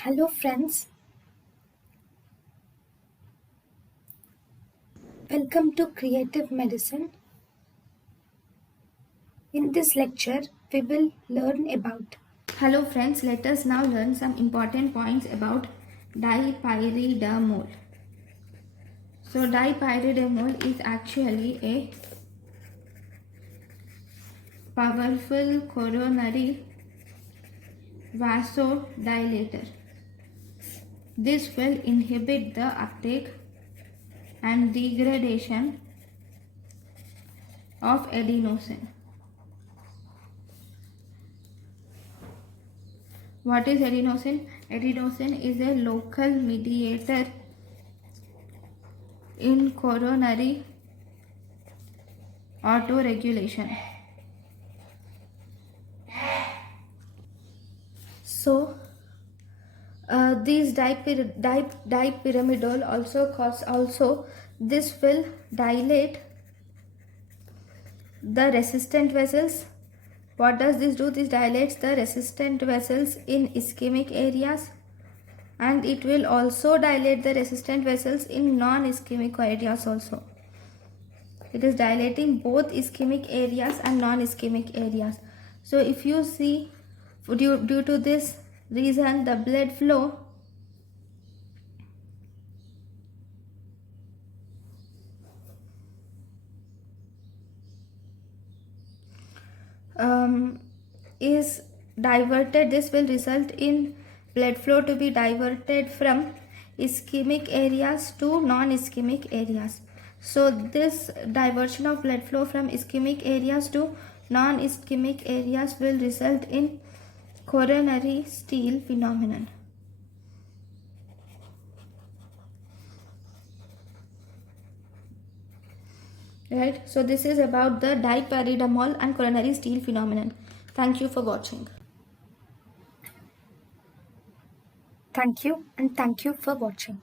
Hello friends, welcome to Creative Medicine. In this lecture, we will learn about. Hello friends, let us now learn some important points about dipyridamole. So dipyridamole is actually a powerful coronary vasodilator. This will inhibit the uptake and degradation of adenosine. What is adenosine? Adenosine is a local mediator in coronary autoregulation. So, these dipyramidole also this will dilate the resistant vessels. What does this do? This dilates the resistant vessels in ischemic areas, and it will also dilate the resistant vessels in non-ischemic areas also. It is dilating both ischemic areas and non-ischemic areas. So if you see, due to this reason, the blood flow is diverted. This will result in blood flow to be diverted from ischemic areas to non-ischemic areas. So this diversion of blood flow from ischemic areas to non-ischemic areas will result in coronary steal phenomenon. Right, so this is about the dipyridamole and coronary steal phenomenon. Thank you for watching. Thank you and thank you for watching.